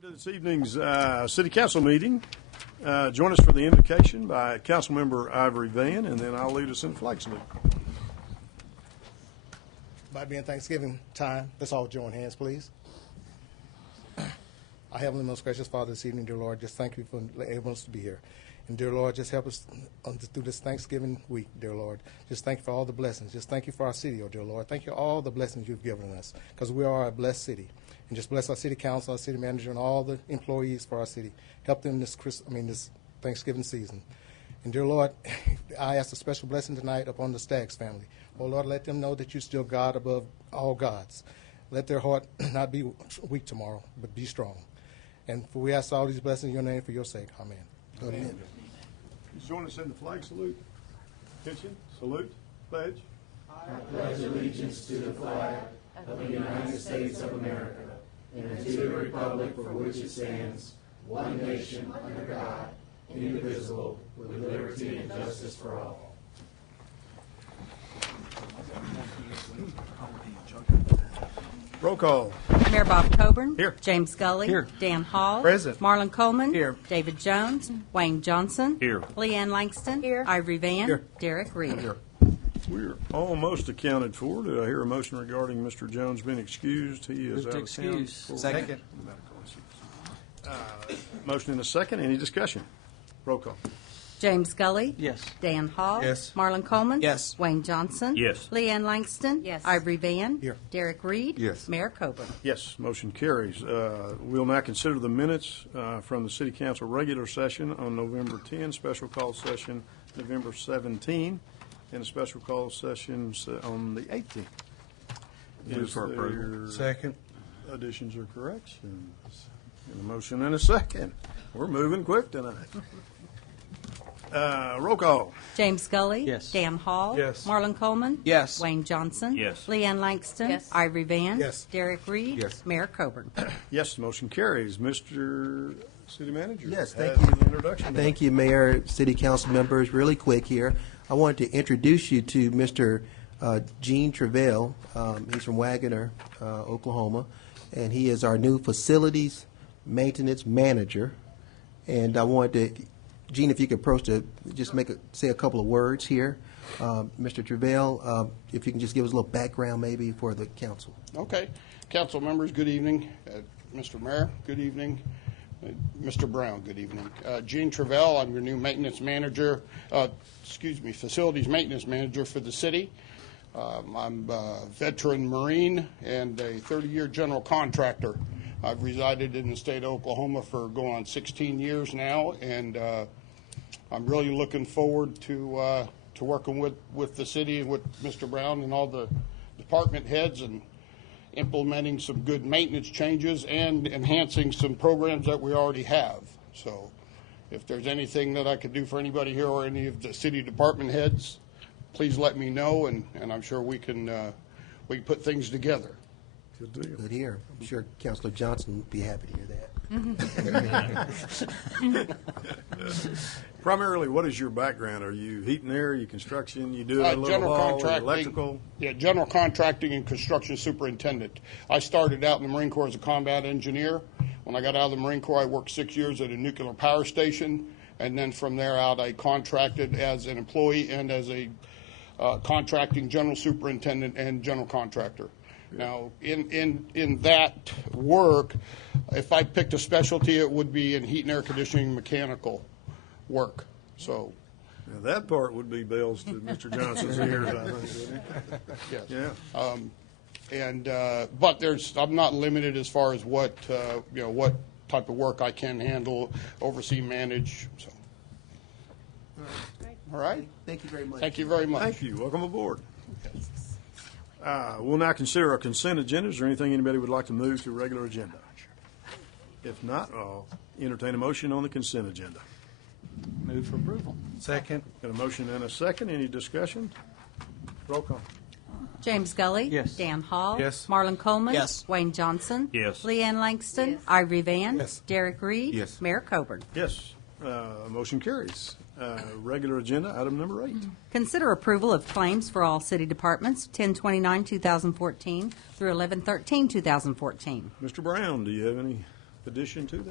Welcome to this evening's City Council meeting. Join us for the invocation by Councilmember Ivory Van, and then I'll lead us in flag salute. By being Thanksgiving time, let's all join hands, please. Our Heavenly Most Gracious Father, this evening, dear Lord, just thank you for enabling us to be here. And dear Lord, just help us through this Thanksgiving week, dear Lord. Just thank you for all the blessings. Just thank you for our city, oh dear Lord. Thank you for all the blessings you've given us, because we are a blessed city. And just bless our city council, our city manager, and all the employees for our city. Help them this Thanksgiving season. And dear Lord, I ask a special blessing tonight upon the Staggs family. Oh Lord, let them know that you're still God above all gods. Let their heart not be weak tomorrow, but be strong. And for we ask all these blessings in your name for your sake. Amen. Amen. Please join us in the flag salute. Attention, salute, pledge. I pledge allegiance to the flag of the United States of America and to the republic for which it stands, one nation under God, indivisible, with liberty and justice for all. Roll call. Mayor Bob Coburn. Here. James Scully. Here. Dan Hall. Present. Marlon Coleman. Here. David Jones. Wayne Johnson. Here. Leanne Langston. Here. Ivory Van. Here. Derek Reed. Here. We're almost accounted for. Do I hear a motion regarding Mr. Jones being excused? He is out of town. Second. Motion and a second. Any discussion? Roll call. James Scully. Yes. Dan Hall. Yes. Marlon Coleman. Yes. Wayne Johnson. Yes. Leanne Langston. Yes. Ivory Van. Here. Derek Reed. Yes. Mayor Coburn. Yes, motion carries. We'll now consider the minutes from the City Council regular session on November 10, special call session November 17, and a special call session on the 18th. Move for approval. There Second. additions or corrections? And a motion and a second. We're moving quick tonight. Roll call. James Scully. Yes. Dan Hall. Yes. Marlon Coleman. Yes. Wayne Johnson. Yes. Leanne Langston. Yes. Ivory Van. Yes. Derek Reed. Yes. Mayor Coburn. Yes, motion carries. Mr. City Manager. Yes, has thank you. the introduction. Thank you, Mayor, City Council members. Really quick here. I wanted to introduce you to Mr. Gene Travell. He's from Wagoner, Oklahoma, and he is our new facilities maintenance manager. And I wanted to, Gene, if you could approach to just say a couple of words here. Mr. Travell, if you can just give us a little background maybe for the council. Okay. Council members, good evening. Mr. Mayor, good evening. Mr. Brown, good evening. Gene Travell, I'm your new maintenance manager, facilities maintenance manager for the city. I'm a veteran Marine and a 30-year general contractor. I've resided in the state of Oklahoma for going on 16 years now, and I'm really looking forward to working with the city and with Mr. Brown and all the department heads and implementing some good maintenance changes and enhancing some programs that we already have. So if there's anything that I could do for anybody here or any of the city department heads, please let me know, and I'm sure we can put things together. Good deal. Good here. I'm sure Councilor Johnson would be happy to hear that. Primarily, what is your background? Are you heat and air? Are you construction? You do a little General of all, contracting, electrical? Yeah, general contracting and construction superintendent. I started out in the Marine Corps as a combat engineer. When I got out of the Marine Corps, I worked 6 years at a nuclear power station, and then from there out, I contracted as an employee and as a contracting general superintendent and general contractor. Now, in that work, if I picked a specialty, it would be in heat and air conditioning mechanical work. So, Now, that part would be bells to Mr. Johnson's ears, I think, wouldn't it? yes. But I'm not limited as far as what what type of work I can handle, oversee, manage. So, all right. Thank you very much. Thank you very much. Thank you. Welcome aboard. We'll now consider our consent agenda. Is there anything anybody would like to move to a regular agenda? If not, I'll entertain a motion on the consent agenda. Move for approval. Second. Got a motion and a second. Any discussion? Roll call. James Scully. Yes. Dan Hall. Yes. Marlon Coleman. Yes. Wayne Johnson. Yes. Leanne Langston. Yes. Ivory Van. Yes. Derek Reed. Yes. Mayor Coburn. Yes. Motion carries. Regular agenda, item number 8. Consider approval of claims for all city departments, 10/29/2014 through 11/13/2014. Mr. Brown, do you have any addition to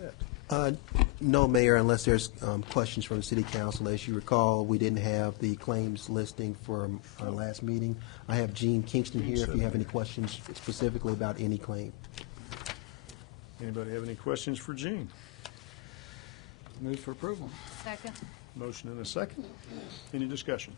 that? No, Mayor, unless there's questions from the City Council. As you recall, we didn't have the claims listing for our last meeting. I have Gene Kingston here if you have any questions specifically about any claim. Anybody have any questions for Gene? Move for approval. Second. Motion and a second. Any discussion?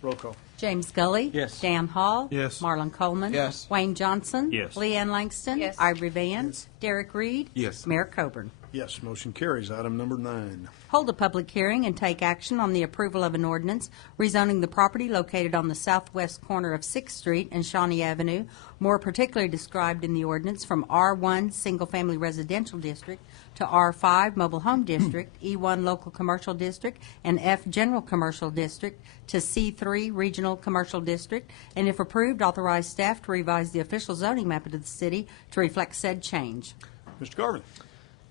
Roll call. James Gully. Yes. Dan Hall. Yes. Marlon Coleman. Yes. Wayne Johnson. Yes. Leanne Langston. Yes. Ivory Van. Derek Reed. Yes. Mayor Coburn. Yes, motion carries. Item number 9. Hold a public hearing and take action on the approval of an ordinance rezoning the property located on the southwest corner of 6th Street and Shawnee Avenue, more particularly described in the ordinance, from R1 Single Family Residential District to R5 Mobile Home District, E1 Local Commercial District, and F General Commercial District to C3 Regional Commercial District, and if approved, authorize staff to revise the official zoning map of the city to reflect said change. Mr. Garvin.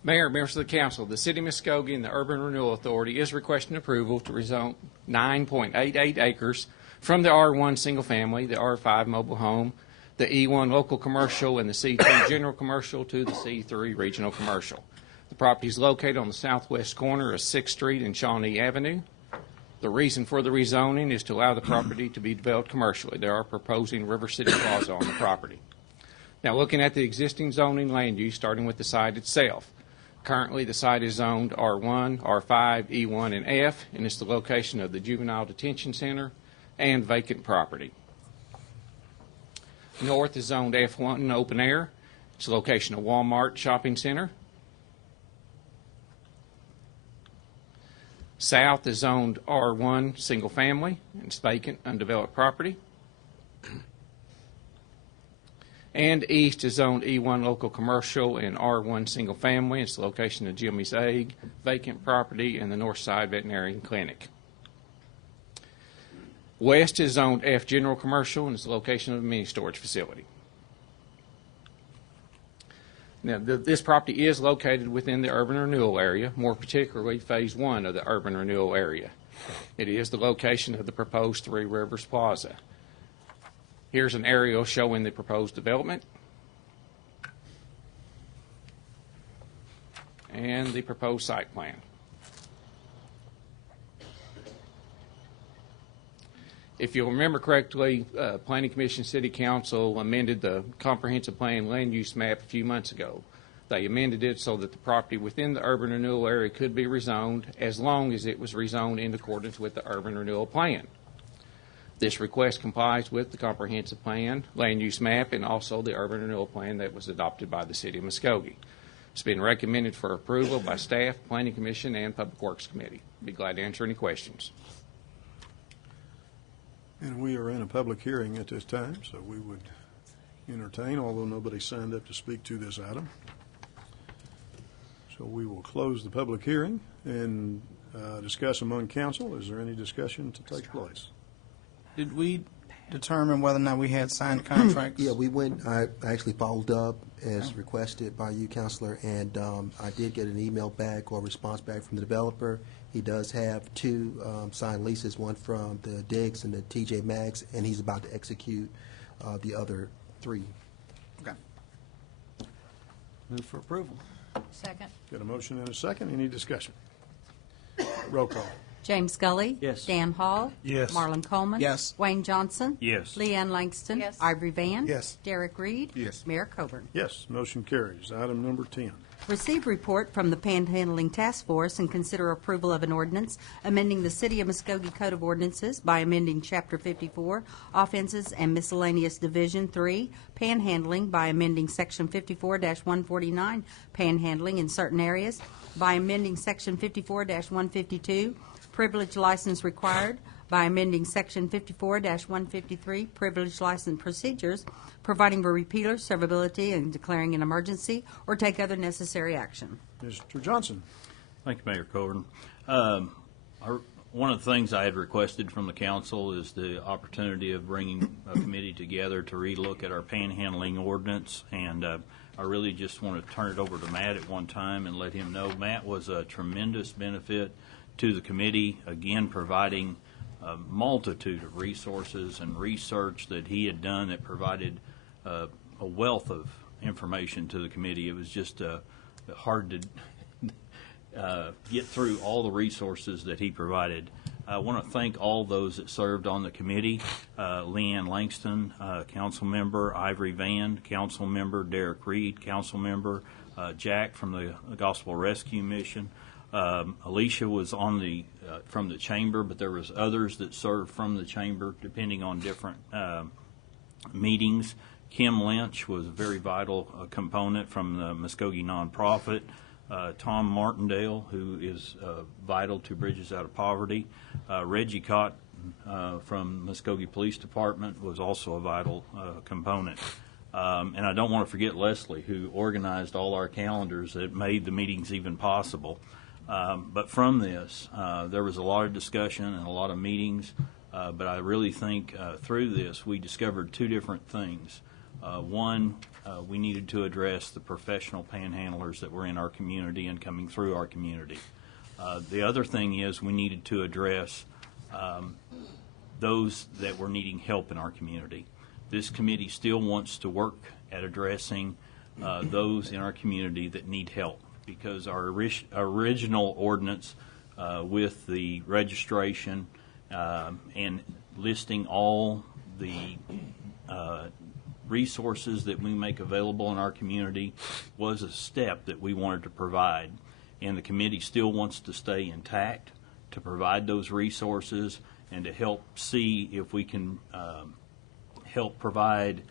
Mayor, members of the council, the City of Muskogee and the Urban Renewal Authority is requesting approval to rezone 9.88 acres from the R1 Single Family, the R5 Mobile Home, the E1 Local Commercial, and the C2 General Commercial to the C3 Regional Commercial. The property is located on the southwest corner of 6th Street and Shawnee Avenue. The reason for the rezoning is to allow the property to be developed commercially. They are proposing River City Plaza on the property. Now, looking at the existing zoning land use, starting with the site itself. Currently, the site is zoned R1, R5, E1, and F, and it's the location of the Juvenile Detention Center and vacant property. North is zoned F1 open air. It's the location of Walmart Shopping Center. South is zoned R1 single family, and it's vacant, undeveloped property. And east is zoned E1 local commercial and R1 single family. It's the location of Jimmy's Egg, vacant property, and the North Side Veterinary Clinic. West is zoned F general commercial, and it's the location of a mini storage facility. Now, this property is located within the urban renewal area, more particularly Phase 1 of the urban renewal area. It is the location of the proposed Three Rivers Plaza. Here's an aerial showing the proposed development and the proposed site plan. If you'll remember correctly, Planning Commission City Council amended the comprehensive plan land use map a few months ago. They amended it so that the property within the urban renewal area could be rezoned as long as it was rezoned in accordance with the urban renewal plan. This request complies with the comprehensive plan, land use map, and also the urban renewal plan that was adopted by the City of Muskogee. It's been recommended for approval by staff, Planning Commission, and Public Works Committee. Be glad to answer any questions. And we are in a public hearing at this time, so we would entertain, although nobody signed up to speak to this item. So we will close the public hearing and discuss among council. Is there any discussion to take place? Did we determine whether or not we had signed contracts? Yeah, we went, I actually followed up as requested by you, Counselor, and I did get an email back or response back from the developer. He does have 2 signed leases, one from the Diggs and the TJ Maxx, and he's about to execute the other 3. Okay. Move for approval. Second. Got a motion and a second. Any discussion? Roll call. James Gully. Yes. Dan Hall. Yes. Marlon Coleman. Yes. Wayne Johnson. Yes. Leanne Langston. Yes. Ivory Van. Yes. Derek Reed. Yes. Mayor Coburn. Yes, motion carries. Item number 10. Receive report from the Panhandling Task Force and consider approval of an ordinance amending the City of Muskogee Code of Ordinances by amending Chapter 54, Offenses and Miscellaneous Division 3, Panhandling by amending Section 54-149, Panhandling in certain areas, by amending Section 54-152, Privilege License Required, by amending Section 54-153, Privilege License Procedures, providing for repealer, servability, and declaring an emergency, or take other necessary action. Mr. Johnson. Thank you, Mayor Coburn. One of the things I had requested from the council is the opportunity of bringing a committee together to relook at our panhandling ordinance, and I really just want to turn it over to Matt at one time and let him know. Matt was a tremendous benefit to the committee, again providing a multitude of resources and research that he had done that provided a wealth of information to the committee. It was just a hard to get through all the resources that he provided. I want to thank all those that served on the committee: Leanne Langston, council member; Ivory Van, council member; Derek Reed, council member; Jack from the Gospel Rescue Mission. Alicia was on the from the chamber, but there was others that served from the chamber, depending on different meetings. Kim Lynch was a very vital component from the Muskogee nonprofit. Tom Martindale, who is vital to Bridges Out of Poverty. Reggie Cott from Muskogee Police Department was also a vital component. And I don't want to forget Leslie, who organized all our calendars that made the meetings even possible. But from this, there was a lot of discussion and a lot of meetings, but I really think through this we discovered two different things. One, we needed to address the professional panhandlers that were in our community and coming through our community. The other thing is we needed to address those that were needing help in our community. This committee still wants to work at addressing those in our community that need help, because our original ordinance with the registration and listing all the resources that we make available in our community was a step that we wanted to provide, and the committee still wants to stay intact to provide those resources and to help see if we can help provide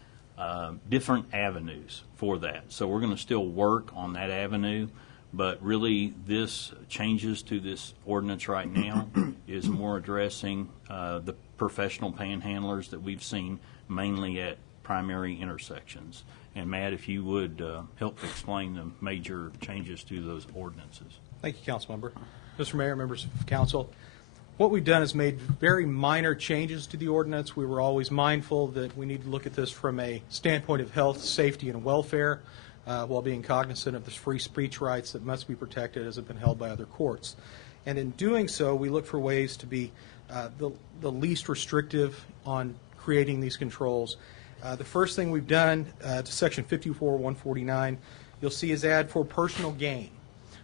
different avenues for that. So we're going to still work on that avenue, but really this changes to this ordinance right now is more addressing the professional panhandlers that we've seen mainly at primary intersections. And Matt, if you would help explain the major changes to those ordinances. Thank you, Councilmember. Mr. Mayor, members of Council, what we've done is made very minor changes to the ordinance. We were always mindful that we need to look at this from a standpoint of health, safety, and welfare, while being cognizant of the free speech rights that must be protected as have been held by other courts. And in doing so, we look for ways to be the least restrictive on creating these controls. The first thing we've done to Section 54-149, you'll see is add for personal gain.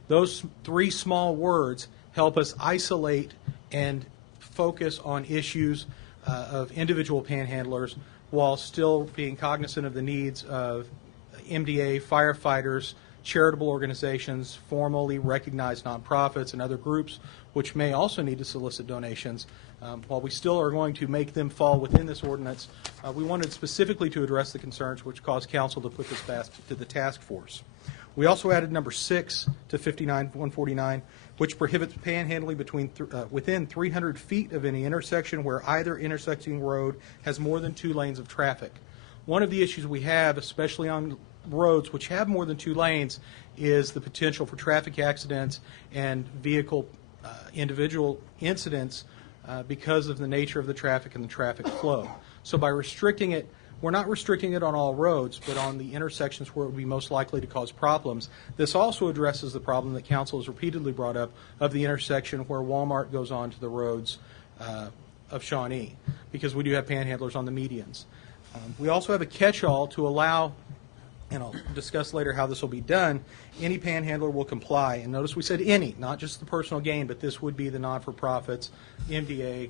Those three small words help us isolate and focus on issues of individual panhandlers while still being cognizant of the needs of MDA, firefighters, charitable organizations, formally recognized nonprofits, and other groups which may also need to solicit donations. While we still are going to make them fall within this ordinance, we wanted specifically to address the concerns which caused Council to put this back to the task force. We also added number 6 to 59-149, which prohibits panhandling within 300 feet of any intersection where either intersecting road has more than 2 lanes of traffic. One of the issues we have, especially on roads which have more than 2 lanes, is the potential for traffic accidents and vehicle individual incidents because of the nature of the traffic and the traffic flow. So by restricting it, we're not restricting it on all roads, but on the intersections where it would be most likely to cause problems. This also addresses the problem that Council has repeatedly brought up of the intersection where Walmart goes on to the roads of Shawnee, because we do have panhandlers on the medians. We also have a catch-all to allow, and I'll discuss later how this will be done, any panhandler will comply. And notice we said any, not just the personal gain, but this would be the not-for-profits, MDA,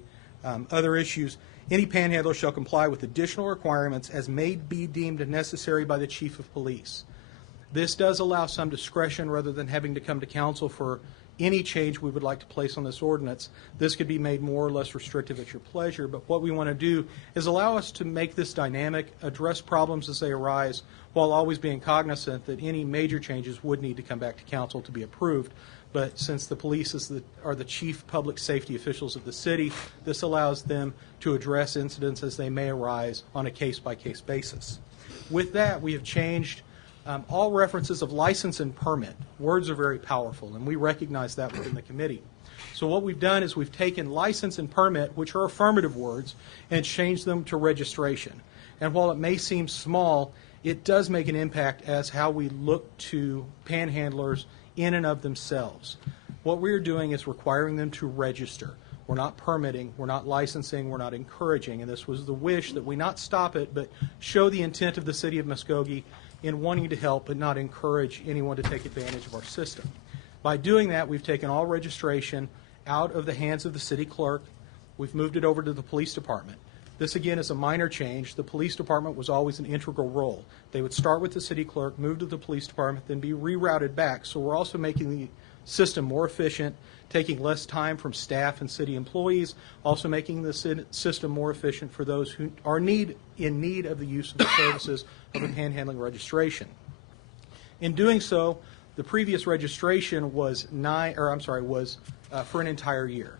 other issues. Any panhandler shall comply with additional requirements as may be deemed necessary by the Chief of Police. This does allow some discretion rather than having to come to Council for any change we would like to place on this ordinance. This could be made more or less restrictive at your pleasure, but what we want to do is allow us to make this dynamic, address problems as they arise, while always being cognizant that any major changes would need to come back to Council to be approved. But since the police are the chief public safety officials of the city, this allows them to address incidents as they may arise on a case-by-case basis. With that, we have changed all references of license and permit. Words are very powerful, and we recognize that within the committee. So what we've done is we've taken license and permit, which are affirmative words, and changed them to registration. And while it may seem small, it does make an impact as how we look to panhandlers in and of themselves. What we're doing is requiring them to register. We're not permitting, we're not licensing, we're not encouraging, and this was the wish that we not stop it, but show the intent of the city of Muskogee in wanting to help but not encourage anyone to take advantage of our system. By doing that, we've taken all registration out of the hands of the city clerk. We've moved it over to the police department. This, again, is a minor change. The police department was always an integral role. They would start with the city clerk, move to the police department, then be rerouted back. So we're also making the system more efficient, taking less time from staff and city employees, also making the system more efficient for those who are in need of the use of the services of a panhandling registration. In doing so, the previous registration was for an entire year.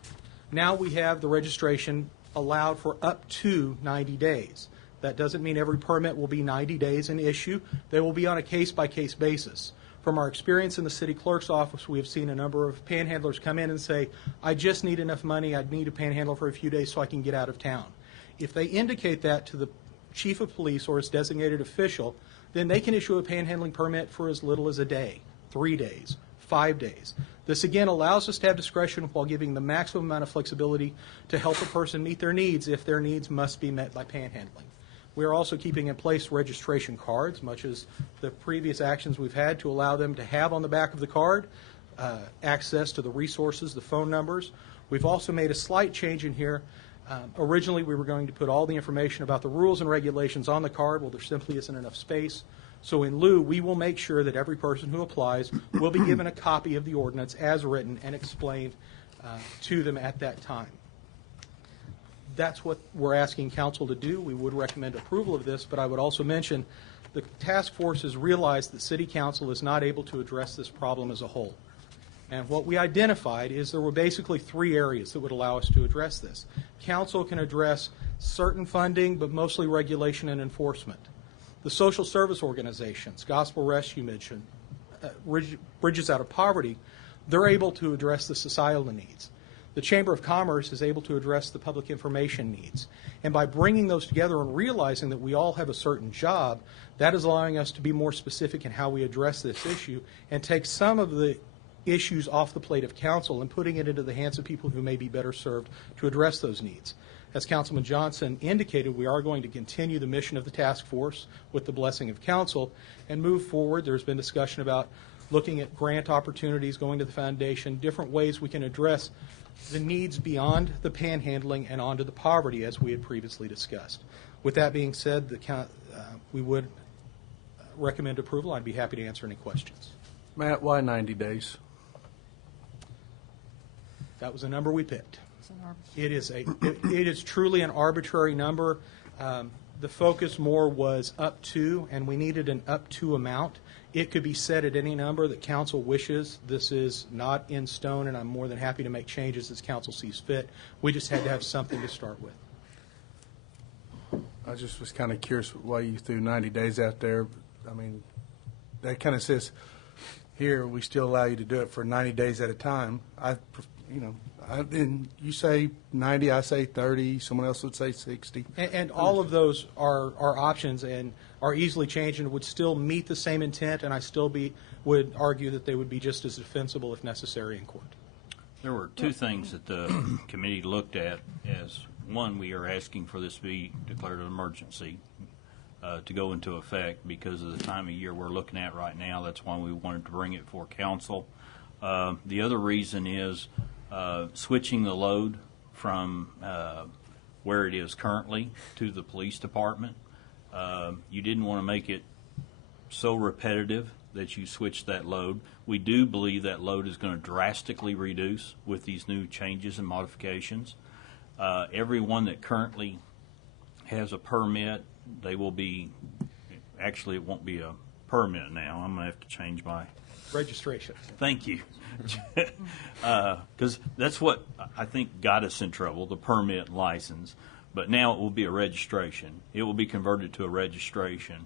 Now we have the registration allowed for up to 90 days. That doesn't mean every permit will be 90 days in issue. They will be on a case-by-case basis. From our experience in the city clerk's office, we have seen a number of panhandlers come in and say, I just need enough money, I'd need a panhandle for a few days so I can get out of town. If they indicate that to the chief of police or his designated official, then they can issue a panhandling permit for as little as a day, 3 days, 5 days. This again allows us to have discretion while giving the maximum amount of flexibility to help a person meet their needs if their needs must be met by panhandling. We are also keeping in place registration cards, much as the previous actions we've had, to allow them to have on the back of the card access to the resources, the phone numbers. We've also made a slight change in here. Originally, we were going to put all the information about the rules and regulations on the card. Well, there simply isn't enough space. So in lieu, we will make sure that every person who applies will be given a copy of the ordinance as written and explained to them at that time. That's what we're asking council to do. We would recommend approval of this, but I would also mention the task force has realized that city council is not able to address this problem as a whole. And what we identified is there were basically 3 areas that would allow us to address this. Council can address certain funding, but mostly regulation and enforcement. The social service organizations, Gospel Rescue Mission, Bridges Out of Poverty, they're able to address the societal needs. The Chamber of Commerce is able to address the public information needs. And by bringing those together and realizing that we all have a certain job, that is allowing us to be more specific in how we address this issue and take some of the issues off the plate of council and putting it into the hands of people who may be better served to address those needs. As Councilman Johnson indicated, we are going to continue the mission of the task force with the blessing of council and move forward. There's been discussion about looking at grant opportunities, going to the foundation, different ways we can address the needs beyond the panhandling and onto the poverty as we had previously discussed. With that being said, we would recommend approval. I'd be happy to answer any questions. Matt, why 90 days? That was a number we picked. It is truly an arbitrary number. The focus more was up to, and we needed an up to amount. It could be set at any number that council wishes. This is not in stone, and I'm more than happy to make changes as council sees fit. We just had to have something to start with. I just was kind of curious why you threw 90 days out there. I mean, that kind of says, here, we still allow you to do it for 90 days at a time. And you say 90, I say 30, someone else would say 60. And all of those are options and are easily changed and would still meet the same intent, and I still would argue that they would be just as defensible if necessary in court. There were 2 things that the committee looked at. As one, we are asking for this to be declared an emergency to go into effect because of the time of year we're looking at right now. That's why we wanted to bring it before council. The other reason is switching the load from where it is currently to the police department. You didn't want to make it so repetitive that you switch that load. We do believe that load is going to drastically reduce with these new changes and modifications. Everyone that currently has a permit, they will be, actually it won't be a permit now. I'm going to have to change my registration. Thank you. Because that's what I think got us in trouble, the permit and license. But now it will be a registration. It will be converted to a registration,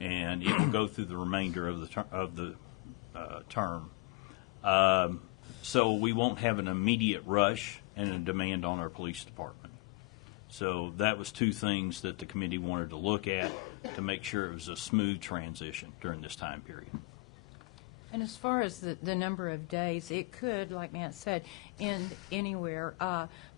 and it will go through the remainder of the term. So we won't have an immediate rush and a demand on our police department. So that was 2 things that the committee wanted to look at to make sure it was a smooth transition during this time period. And as far as the number of days, it could, like Matt said, end anywhere.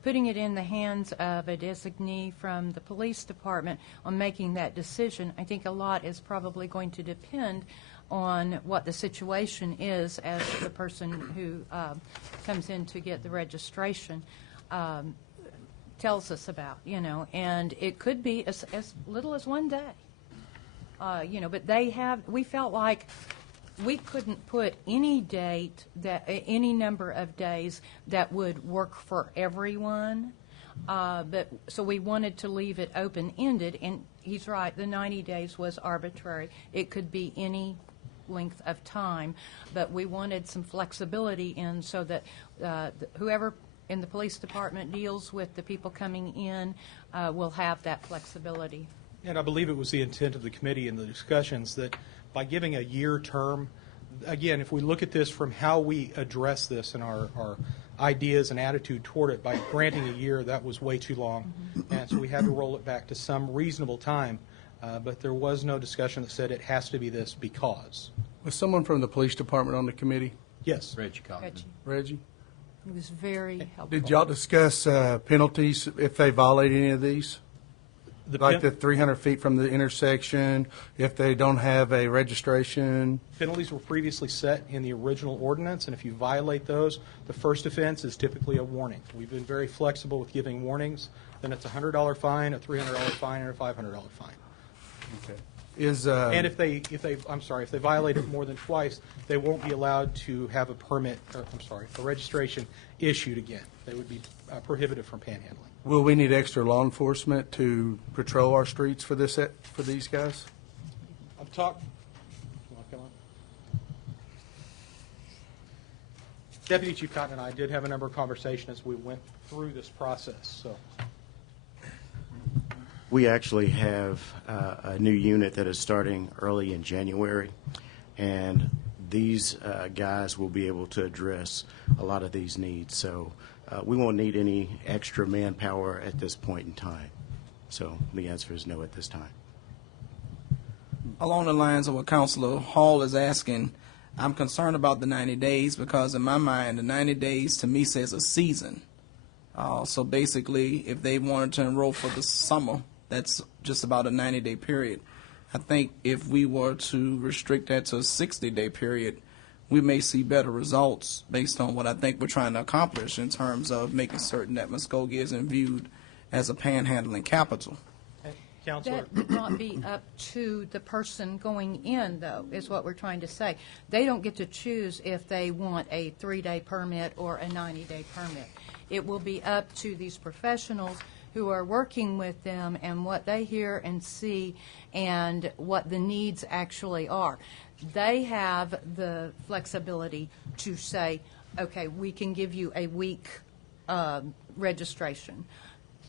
Putting it in the hands of a designee from the police department on making that decision, I think a lot is probably going to depend on what the situation is as the person who comes in to get the registration tells us about, and it could be as little as 1 day. But we felt like we couldn't put any date, any number of days that would work for everyone. So we wanted to leave it open-ended, and he's right, the 90 days was arbitrary. It could be any length of time, but we wanted some flexibility in so that whoever in the police department deals with the people coming in will have that flexibility. And I believe it was the intent of the committee in the discussions that by giving a year term, again, if we look at this from how we address this and our ideas and attitude toward it, by granting a year, that was way too long. And so we had to roll it back to some reasonable time. But there was no discussion that said it has to be this because. Was someone from the police department on the committee? Yes. Reggie Coggins. Reggie? It was very helpful. Did y'all discuss penalties if they violate any of these? Like the 300 feet from the intersection, if they don't have a registration? Penalties were previously set in the original ordinance, and if you violate those, the first offense is typically a warning. We've been very flexible with giving warnings. Then it's a $100 fine, a $300 fine, and a $500 fine. Okay. And if they violate it more than twice, they won't be allowed to have a registration issued again. They would be prohibited from panhandling. Will we need extra law enforcement to patrol our streets for these guys? I've talked. Deputy Chief Cotton and I did have a number of conversations as we went through this process. So. We actually have a new unit that is starting early in January, and these guys will be able to address a lot of these needs. So we won't need any extra manpower at this point in time. So the answer is no at this time. Along the lines of what Councilor Hall is asking, I'm concerned about the 90 days because in my mind, the 90 days to me says a season. So basically, if they wanted to enroll for the summer, that's just about a 90-day period. I think if we were to restrict that to a 60-day period, we may see better results based on what I think we're trying to accomplish in terms of making certain that Muskogee isn't viewed as a panhandling capital. Counselor. That would not be up to the person going in, though, is what we're trying to say. They don't get to choose if they want a 3-day permit or a 90-day permit. It will be up to these professionals who are working with them and what they hear and see and what the needs actually are. They have the flexibility to say, okay, we can give you a week registration.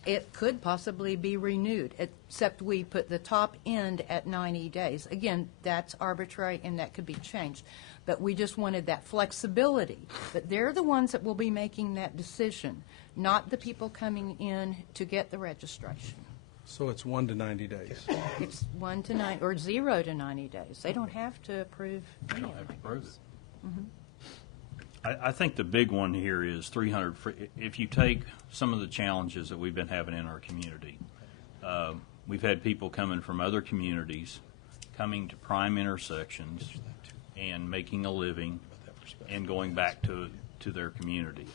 It could possibly be renewed, except we put the top end at 90 days. Again, that's arbitrary and that could be changed. But we just wanted that flexibility. But they're the ones that will be making that decision, not the people coming in to get the registration. So it's 1 to 90 days. It's 1 to 9 or 0 to 90 days. They don't have to approve any of it. I think the big one here is 300. If you take some of the challenges that we've been having in our community, we've had people coming from other communities, coming to prime intersections and making a living and going back to their community.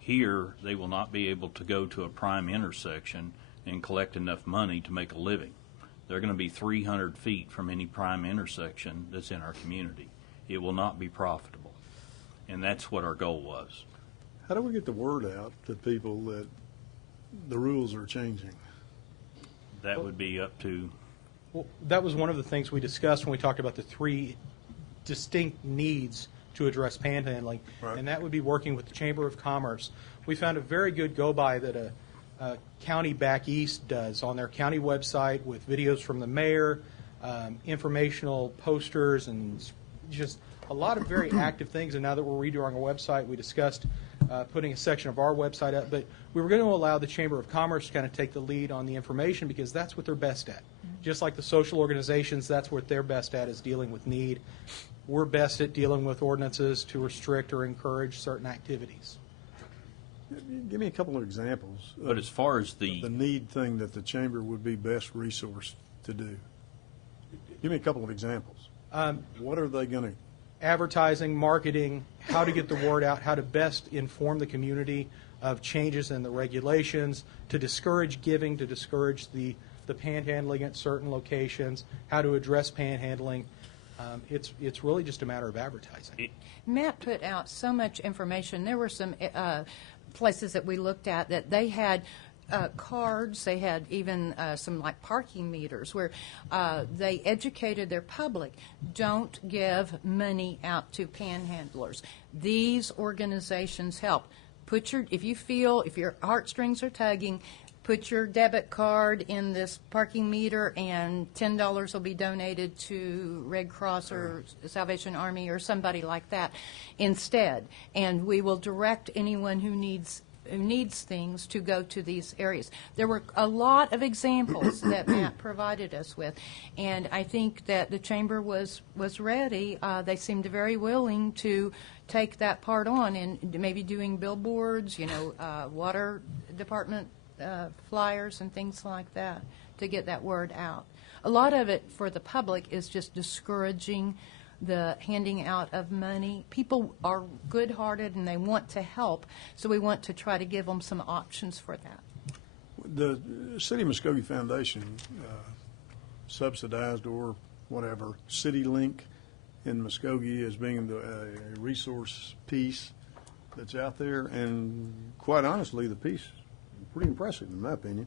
Here, they will not be able to go to a prime intersection and collect enough money to make a living. They're going to be 300 feet from any prime intersection that's in our community. It will not be profitable. And that's what our goal was. How do we get the word out to people that the rules are changing? That would be up to... Well, that was one of the things we discussed when we talked about the 3 distinct needs to address panhandling, right. And that would be working with the Chamber of Commerce. We found a very good go-by that a county back east does on their county website with videos from the mayor, informational posters, and just a lot of very active things. And now that we're redoing our website, we discussed putting a section of our website up. But we were going to allow the Chamber of Commerce to kind of take the lead on the information because that's what they're best at. just like the social organizations, that's what they're best at, is dealing with need. We're best at dealing with ordinances to restrict or encourage certain activities. Give me a couple of examples. But as far as the need thing that the chamber would be best resourced to do. Give me a couple of examples. What are they going to? Advertising, marketing, how to get the word out, how to best inform the community of changes in the regulations, to discourage giving, to discourage the panhandling at certain locations, how to address panhandling. It's really just a matter of advertising. Matt put out so much information. There were some places that we looked at that they had cards. They had even some like parking meters where they educated their public. Don't give money out to panhandlers. These organizations help. If your heartstrings are tugging, put your debit card in this parking meter and $10 will be donated to Red Cross or Salvation Army or somebody like that instead. And we will direct anyone who needs things to go to these areas. There were a lot of examples that Matt provided us with, and I think that the chamber was ready. They seemed very willing to take that part on and maybe doing billboards, water department flyers and things like that to get that word out. A lot of it for the public is just discouraging the handing out of money. People are good-hearted and they want to help, so we want to try to give them some options for that. The City of Muskogee Foundation subsidized or whatever CityLink in Muskogee as being a resource piece that's out there, and quite honestly, the piece is pretty impressive in my opinion.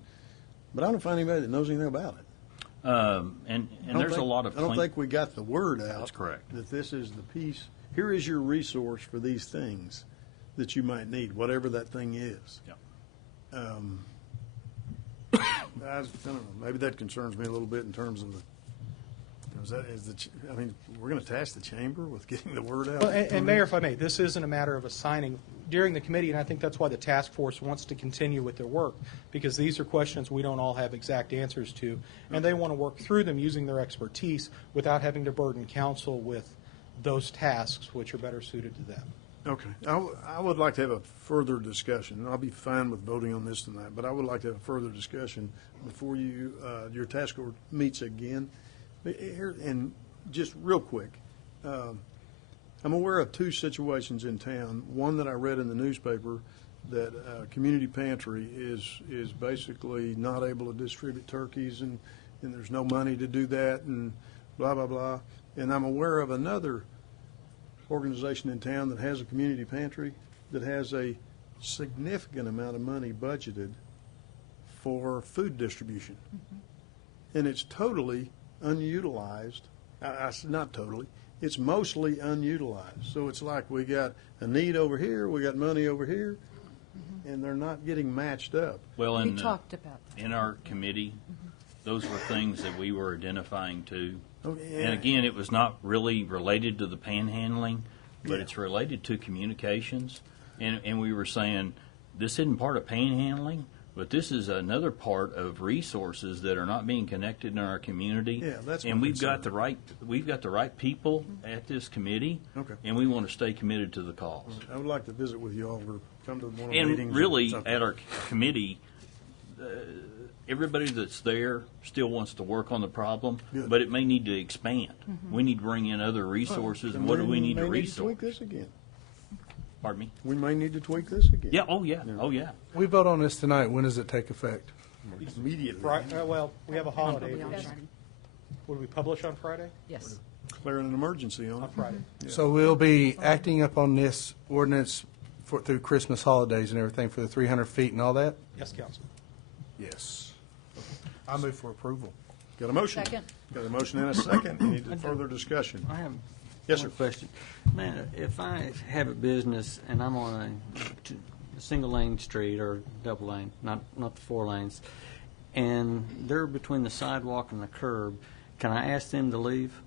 But I don't find anybody that knows anything about it. And there's a lot of. I don't think we got the word out. That's correct. That this is the piece. Here is your resource for these things that you might need, whatever that thing is. Yeah. I don't know. Maybe that concerns me a little bit in terms of we're going to task the chamber with getting the word out. Well, and Mayor, if I may, this isn't a matter of assigning during the committee, and I think that's why the task force wants to continue with their work, because these are questions we don't all have exact answers to, and they want to work through them using their expertise without having to burden council with those tasks which are better suited to them. Okay. I would like to have a further discussion. I'll be fine with voting on this tonight, but I would like to have a further discussion before your task force meets again. And just real quick, I'm aware of two situations in town. One that I read in the newspaper, that community pantry is basically not able to distribute turkeys, and there's no money to do that, and blah, blah, blah. And I'm aware of another organization in town that has a community pantry that has a significant amount of money budgeted for food distribution. Mm-hmm. And it's totally unutilized. Not totally. It's mostly unutilized. So it's like we got a need over here, we got money over here, and they're not getting matched up. Well, we talked about that. In our committee, those were things that we were identifying too. Oh, yeah. And again, it was not really related to the panhandling, but it's related to communications. And we were saying, this isn't part of panhandling, but this is another part of resources that are not being connected in our community. Yeah, that's and we've got the right people at this committee, and we want to stay committed to the cause. I would like to visit with you all or come to one of the And meetings. really, at our committee, everybody that's there still wants to work on the problem, but it may need to expand. We need to bring in other resources, and what do we need to resource? Tweak this again. Pardon me? We may need to tweak this again. Yeah, oh yeah, oh yeah. We vote on this tonight. When does it take effect? Immediately. Well, we have a holiday. Yes. Would we publish on Friday? Yes. Declaring an emergency on On it. Friday. Yeah. So we'll be acting upon this ordinance through Christmas holidays and everything for the 300 feet and all that? Yes, Council. Yes. I move for approval. Got a motion? Second. Got a motion and a second. Any further discussion? I have Yes, one sir. question. Man, if I have a business and I'm on a single lane street or double lane, not the 4 lanes, and they're between the sidewalk and the curb, can I ask them to leave?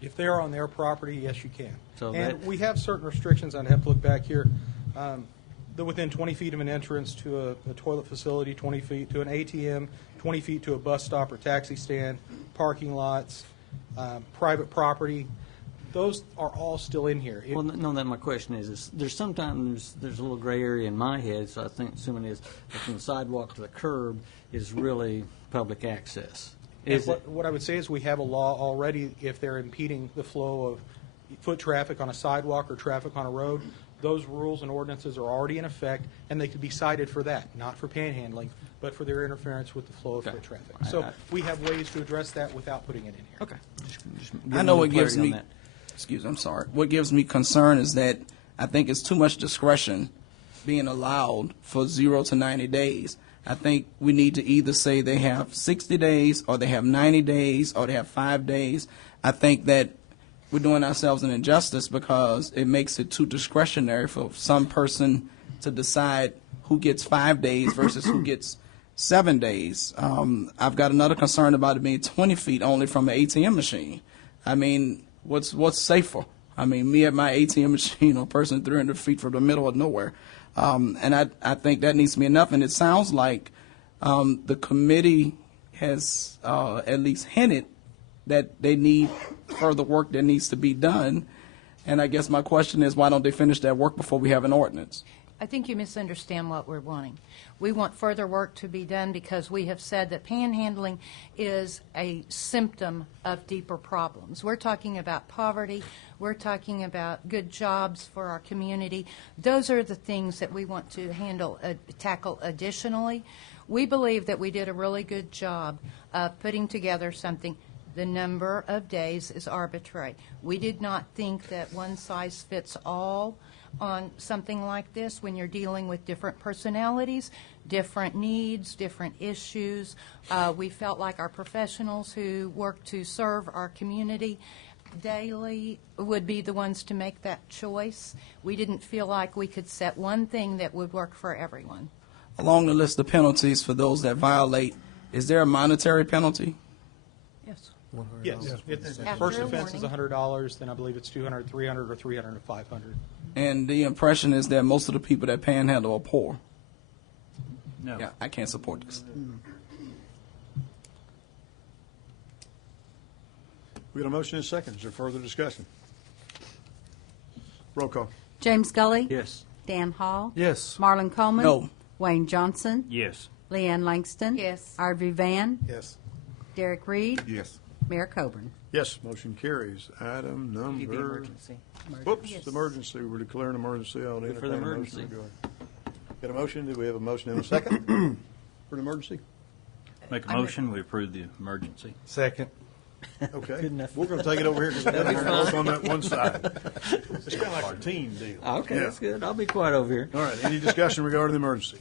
If they are on their property, yes, you can. So and that- we have certain restrictions. I'd have to look back here. they're within 20 feet of an entrance to a toilet facility, 20 feet to an ATM, 20 feet to a bus stop or taxi stand, parking lots, private property. Those are all still in here. Well, no, that my question is there's sometimes there's a little gray area in my head, so I think assuming is that from the sidewalk to the curb is really public access. Is it? What I would say is we have a law already if they're impeding the flow of foot traffic on a sidewalk or traffic on a road. Those rules and ordinances are already in effect, and they could be cited for that, not for panhandling, but for their interference with the flow of foot traffic. So we have ways to address that without putting it in here. Okay. Just I know what clarity gives on me, that. excuse me, I'm sorry. What gives me concern is that I think it's too much discretion being allowed for 0 to 90 days. I think we need to either say they have 60 days or they have 90 days or they have 5 days. I think that we're doing ourselves an injustice because it makes it too discretionary for some person to decide who gets 5 days versus who gets 7 days. I've got another concern about it being 20 feet only from an ATM machine. I mean, what's safer? I mean, me at my ATM machine or a person 300 feet from the middle of nowhere. And I think that needs to be enough. And it sounds like the committee has at least hinted that they need further work that needs to be done. And I guess my question is, why don't they finish that work before we have an ordinance? I think you misunderstand what we're wanting. We want further work to be done because we have said that panhandling is a symptom of deeper problems. We're talking about poverty. We're talking about good jobs for our community. Those are the things that we want to tackle additionally. We believe that we did a really good job of putting together something. The number of days is arbitrary. We did not think that one size fits all on something like this when you're dealing with different personalities, different needs, different issues. We felt like our professionals who work to serve our community daily would be the ones to make that choice. We didn't feel like we could set one thing that would work for everyone. Along the list of penalties for those that violate, is there a monetary penalty? Yes. Yes. After First a offense is warning. $100, then I believe it's $200, $300, or $300 to $500. And the impression is that most of the people that panhandle are poor. No. Yeah, I can't support this. We got a motion and a second. Is there further discussion? Roll call. James Gully? Yes. Dan Hall? Yes. Marlon Coleman? No. Wayne Johnson? Yes. Leanne Langston? Yes. Arvie Van? Yes. Derek Reed? Yes. Mayor Coburn? Yes, motion carries. Item number... Whoops, it's emergency. We're declaring emergency. I'll entertain for the a motion. emergency. Go ahead. Got a motion? Do we have a motion and a second for an emergency? Make a motion, we approve the emergency. Second. Okay. Good enough. We're going to take it over here because we're both on that one side. It's kind of like a team deal. Okay, Yeah. that's good. I'll be quiet over here. All right, any discussion regarding the emergency?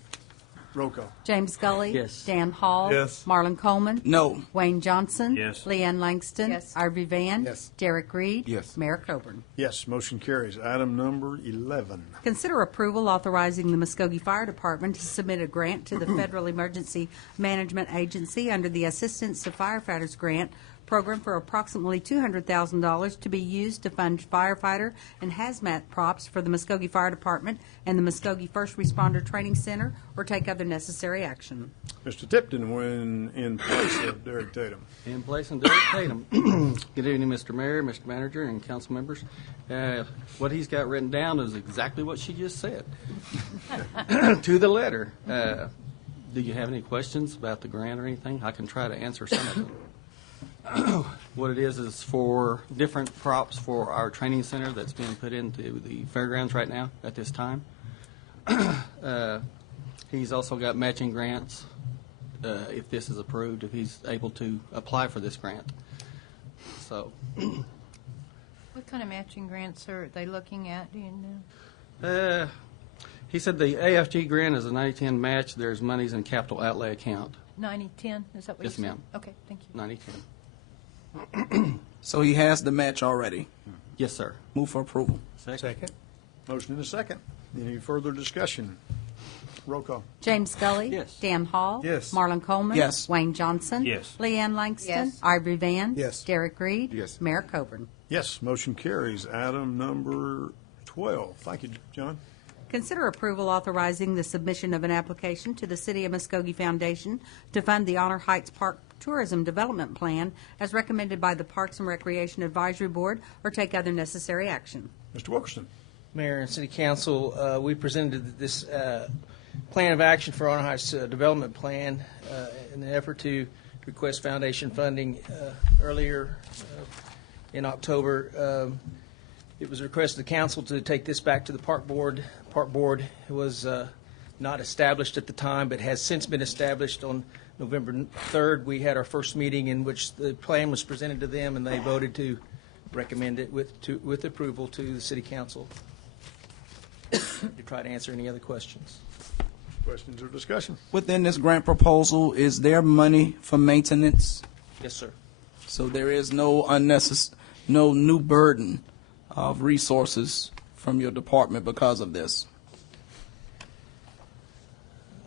Roll call. James Gully? Yes. Dan Hall? Yes. Marlon Coleman? No. Wayne Johnson? Yes. Leanne Langston? Yes. Arvie Van? Yes. Derek Reed? Yes. Mayor Coburn? Yes, motion carries. Item number 11. Consider approval authorizing the Muskogee Fire Department to submit a grant to the Federal Emergency Management Agency under the Assistance to Firefighters Grant Program for approximately $200,000 to be used to fund firefighter and hazmat props for the Muskogee Fire Department and the Muskogee First Responder Training Center, or take other necessary action. Mr. Tipton, when in place of Derek Tatum. In place of Derek Tatum. Good evening, Mr. Mayor, Mr. Manager, and council members. What he's got written down is exactly what she just said, to the letter. Do you have any questions about the grant or anything? I can try to answer some of them. What it is for different props for our training center that's being put into the fairgrounds right now at this time. He's also got matching grants if this is approved, if he's able to apply for this grant. So, What kind of matching grants are they looking at, do you know? he said the AFG grant is a 90-10 match. There's monies in capital outlay account. 90-10, is that what you Yes, said? ma'am. Okay, thank you. 90-10. So he has the match already. Yes, sir. Move for approval. Second. Motion and a second. Any further discussion? Roll call. James Gully? Yes. Dan Hall? Yes. Marlon Coleman? Yes. Wayne Johnson? Yes. Leanne Langston? Yes. Arvie Van? Yes. Derek Reed? Yes. Mayor Coburn? Yes, motion carries. Item number 12. Thank you, John. Consider approval authorizing the submission of an application to the City of Muskogee Foundation to fund the Honor Heights Park Tourism Development Plan as recommended by the Parks and Recreation Advisory Board, or take other necessary action. Mr. Wilkerson. Mayor and City Council, we presented this plan of action for Honor Heights Development Plan in an effort to request foundation funding earlier in October. It was requested the council to take this back to the Park Board. Park Board was not established at the time, but has since been established. On November 3rd, we had our first meeting in which the plan was presented to them, and they voted to recommend it with approval to the City Council. To try to answer any other questions. Questions or discussion? Within this grant proposal, is there money for maintenance? Yes, sir. So there is no no new burden of resources from your department because of this?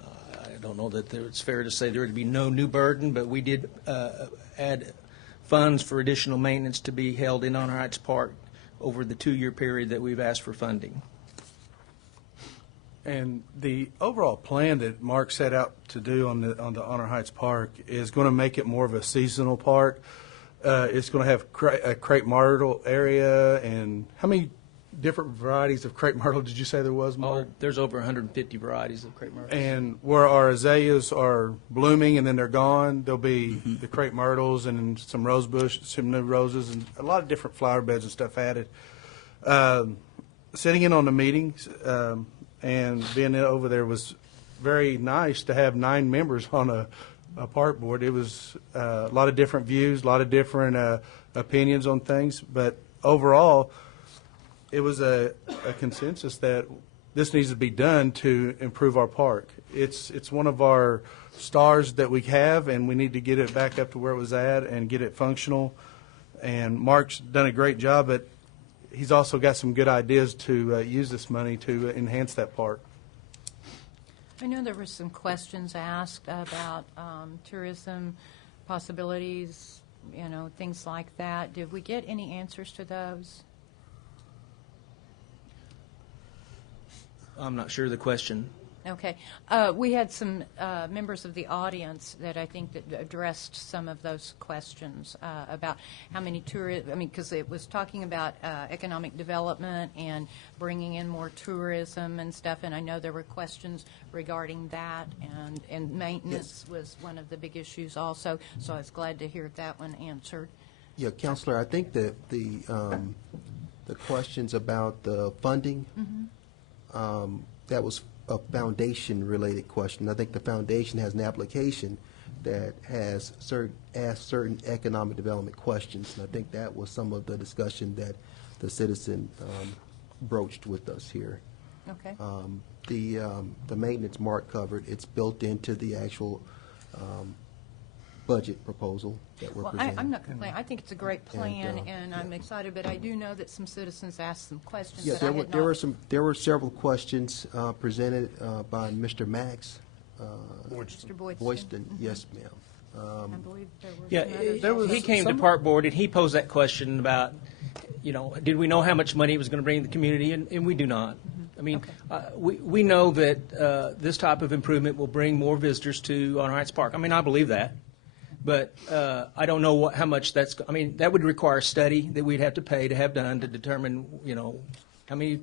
I don't know that it's fair to say there would be no new burden, but we did add funds for additional maintenance to be held in Honor Heights Park over the 2-year period that we've asked for funding. And the overall plan that Mark set out to do on the Honor Heights Park is going to make it more of a seasonal park. It's going to have a crepe myrtle area, and how many different varieties of crepe myrtle did you say there was, Mark? There's over 150 varieties of crepe myrtle. And where our azaleas are blooming and then they're gone, there'll be the crepe myrtles and some rose bush, some new roses, and a lot of different flower beds and stuff added. Sitting in on the meetings and being over there was very nice to have 9 members on a park board. It was a lot of different views, a lot of different opinions on things, but overall, it was a consensus that this needs to be done to improve our park. It's one of our stars that we have, and we need to get it back up to where it was at and get it functional. And Mark's done a great job, but he's also got some good ideas to use this money to enhance that park. I know there were some questions asked about tourism possibilities, things like that. Did we get any answers to those? I'm not sure of the question. Okay. We had some members of the audience that I think that addressed some of those questions about how many tourists, because it was talking about economic development and bringing in more tourism and stuff, and I know there were questions regarding that, and maintenance was one of the big issues also, so I was glad to hear that one answered. Yeah, Counselor, I think that the questions about the funding, that was a foundation-related question. I think the foundation has an application that has asked certain economic development questions, and I think that was some of the discussion that the citizen broached with us here. Okay. The maintenance Mark covered, it's built into the actual budget proposal that we're presenting. I'm not complaining. I think it's a great plan, and I'm excited, but I do know that some citizens asked some questions Yeah, that I had there were several questions presented by Mr. Max Mr. Boyston. Yes, ma'am. I believe Yeah, he came to Park Board, and he posed that question about, did we know how much money it was going to bring to the community, and we do not. We know that this type of improvement will bring more visitors to Honor Heights Park. I believe that. But I don't know how much that's. That would require a study that we'd have to pay to have done to determine, how many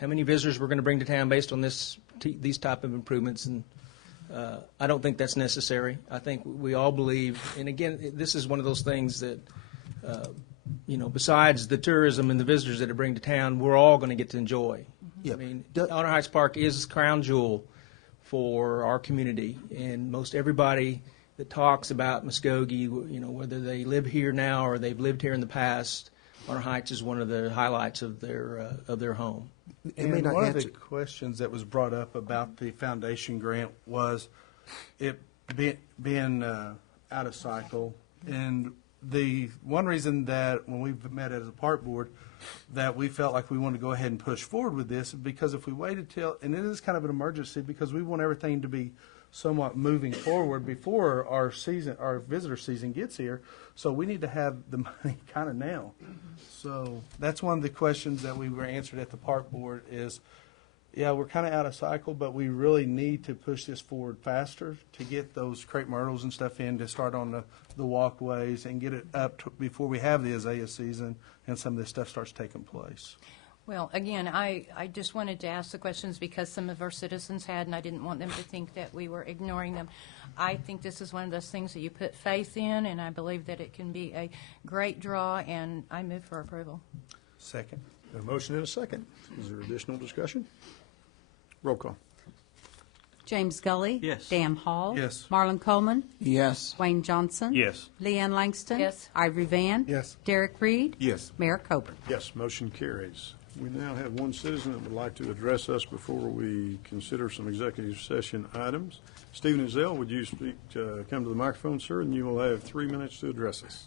how many visitors we're going to bring to town based on these type of improvements. And I don't think that's necessary. I think we all believe, and again, this is one of those things that, besides the tourism and the visitors that it bring to town, we're all going to get to enjoy. Yeah. Honor Heights Park is crown jewel for our community, and most everybody that talks about Muskogee, whether they live here now or they've lived here in the past, Honor Heights is one of the highlights of their home. And one of the questions that was brought up about the foundation grant was it being out of cycle. And the one reason that when we met as a park board that we felt like we wanted to go ahead and push forward with this, because if we waited till, and it is kind of an emergency because we want everything to be somewhat moving forward before our visitor season gets here. So we need to have the money kind of now. So that's one of the questions that we were answered at the park board is, yeah, we're kind of out of cycle, but we really need to push this forward faster to get those crepe myrtles and stuff in to start on the walkways and get it up before we have the azalea season and some of this stuff starts taking place. Well, again, I just wanted to ask the questions because some of our citizens had, and I didn't want them to think that we were ignoring them. I think this is one of those things that you put faith in, and I believe that it can be a great draw, and I move for approval. Second. Got a motion and a second. Is there additional discussion? Roll call. James Gully. Yes. Dan Hall. Yes. Marlon Coleman. Yes. Wayne Johnson. Yes. Leanne Langston. Yes. Ivory Van. Yes. Derek Reed. Yes. Mayor Coburn. Yes, motion carries. We now have one citizen that would like to address us before we consider some executive session items. Stephen Ezell, would you come to the microphone, sir, and you will have 3 minutes to address us.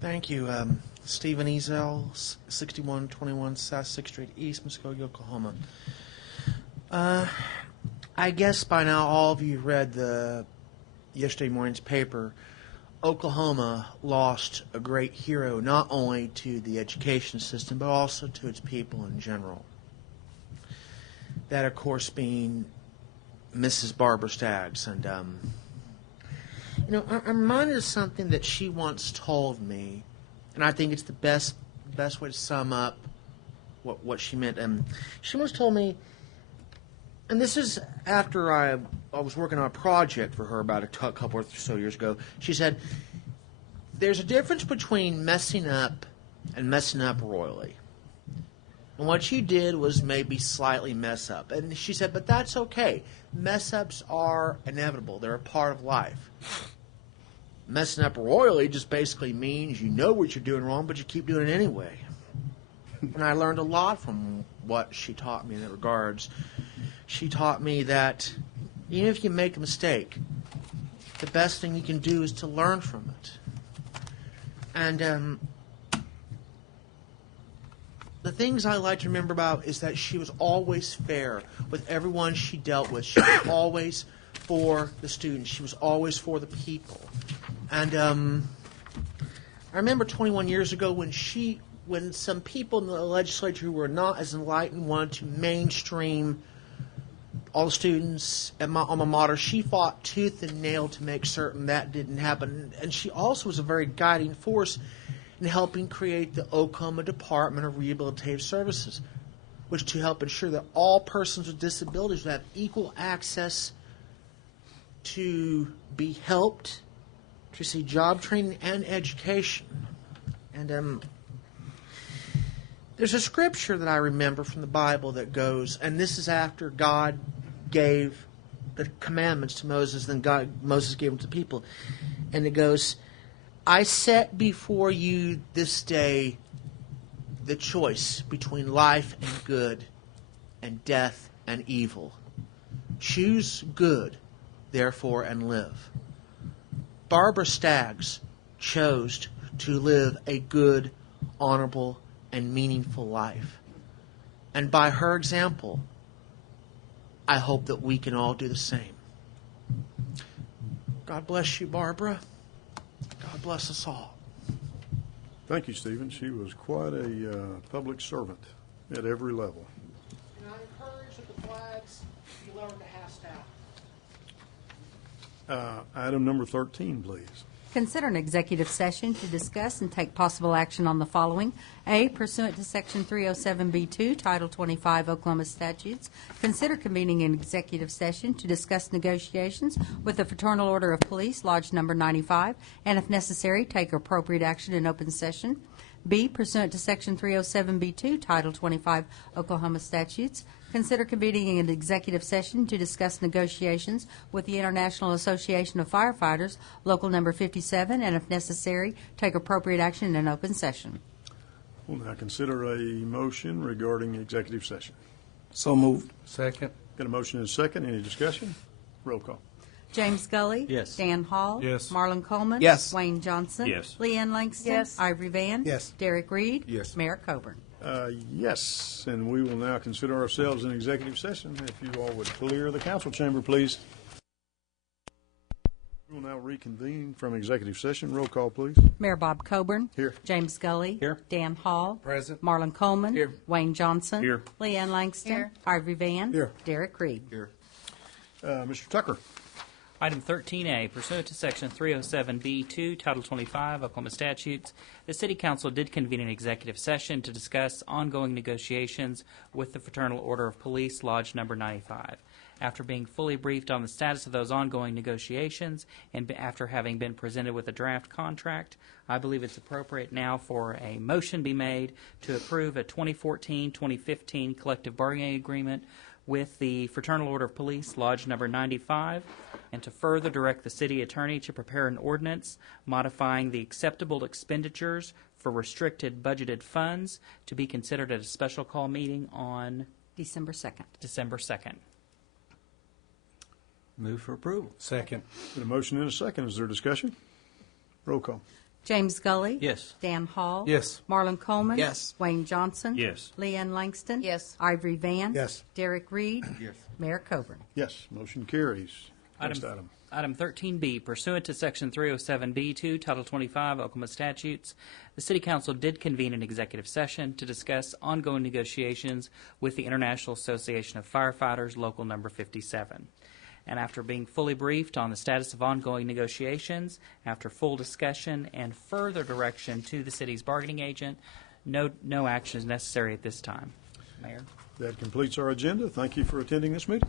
Thank you. Stephen Ezell, 6121 South 6th Street East, Muskogee, Oklahoma. I guess by now all of you read yesterday morning's paper. Oklahoma lost a great hero not only to the education system but also to its people in general. That, of course, being Mrs. Barbara Staggs. And, I'm reminded of something that she once told me, and I think it's the best way to sum up what she meant. She once told me, and this is after I was working on a project for her about a couple or so years ago. She said, there's a difference between messing up and messing up royally. And what you did was maybe slightly mess up. And she said, but that's okay. Mess-ups are inevitable. They're a part of life. Messing up royally just basically means you know what you're doing wrong, but you keep doing it anyway. And I learned a lot from what she taught me in that regards. She taught me that even if you make a mistake, the best thing you can do is to learn from it. And the things I like to remember about is that she was always fair with everyone she dealt with. She was always for the students. She was always for the people. And I remember 21 years ago when some people in the legislature who were not as enlightened wanted to mainstream all the students at my alma mater, she fought tooth and nail to make certain that didn't happen. And she also was a very guiding force in helping create the Oklahoma Department of Rehabilitative Services, which to help ensure that all persons with disabilities would have equal access to be helped, to receive job training and education. And there's a scripture that I remember from the Bible that goes, and this is after God gave the commandments to Moses, then Moses gave them to the people. And it goes, I set before you this day the choice between life and good and death and evil. Choose good, therefore, and live. Barbara Staggs chose to live a good, honorable, and meaningful life. And by her example, I hope that we can all do the same. God bless you, Barbara. God bless us all. Thank you, Stephen. She was quite a public servant at every level. And I encourage that the flags be lowered to half-staff. Item number 13, please. Consider an executive session to discuss and take possible action on the following. A, pursuant to Section 307B2, Title 25 Oklahoma statutes, consider convening an executive session to discuss negotiations with the Fraternal Order of Police, Lodge Number 95, and if necessary, take appropriate action in open session. B, pursuant to Section 307B2, Title 25 Oklahoma statutes, consider convening an executive session to discuss negotiations with the International Association of Firefighters, Local Number 57, and if necessary, take appropriate action in an open session. We'll now consider a motion regarding executive session. So moved. Second. Got a motion and a second. Any discussion? Roll call. James Gully. Yes. Dan Hall. Yes. Marlon Coleman. Yes. Wayne Johnson. Yes. Leanne Langston. Yes. Ivory Van. Yes. Derek Reed. Yes. Mayor Coburn. Yes, and we will now consider ourselves in executive session. If you all would clear the council chamber, please. We will now reconvene from executive session. Roll call, please. Mayor Bob Coburn. Here. James Scully. Here. Dan Hall. Present. Marlon Coleman. Here. Wayne Johnson. Here. Leanne Langston. Here. Ivory Van. Here. Derek Reed. Here. Mr. Tucker. Item 13A, pursuant to Section 307B2, Title 25, Oklahoma statutes, the City Council did convene an executive session to discuss ongoing negotiations with the Fraternal Order of Police, Lodge Number 95. After being fully briefed on the status of those ongoing negotiations and after having been presented with a draft contract, I believe it's appropriate now for a motion be made to approve a 2014-2015 collective bargaining agreement with the Fraternal Order of Police, Lodge Number 95, and to further direct the city attorney to prepare an ordinance modifying the acceptable expenditures for restricted budgeted funds to be considered at a special call meeting on December 2nd. December 2nd. Move for approval. Second. Been a motion and a second. Is there discussion? Roll call. James Scully. Yes. Dan Hall. Yes. Marlon Coleman. Yes. Wayne Johnson. Yes. Leanne Langston. Yes. Ivory Van. Yes. Derek Reed. Yes. Mayor Coburn. Yes, motion carries. Next item. Item 13B, pursuant to Section 307B2, Title 25, Oklahoma statutes, the City Council did convene an executive session to discuss ongoing negotiations with the International Association of Firefighters, Local Number 57. And after being fully briefed on the status of ongoing negotiations, after full discussion and further direction to the city's bargaining agent, no action is necessary at this time. Mayor. That completes our agenda. Thank you for attending this meeting.